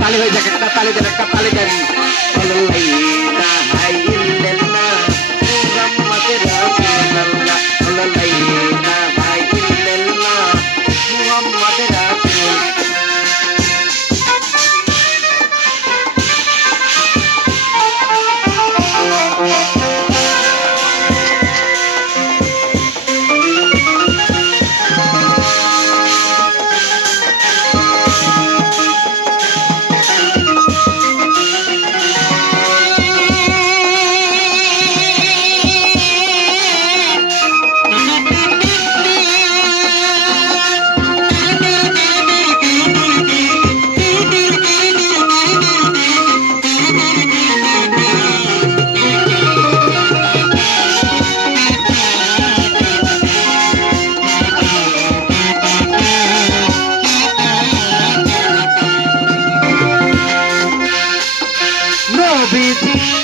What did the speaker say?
তালে হয়ে যাক একটা তালে দেন একটা তালে দেন। beauty.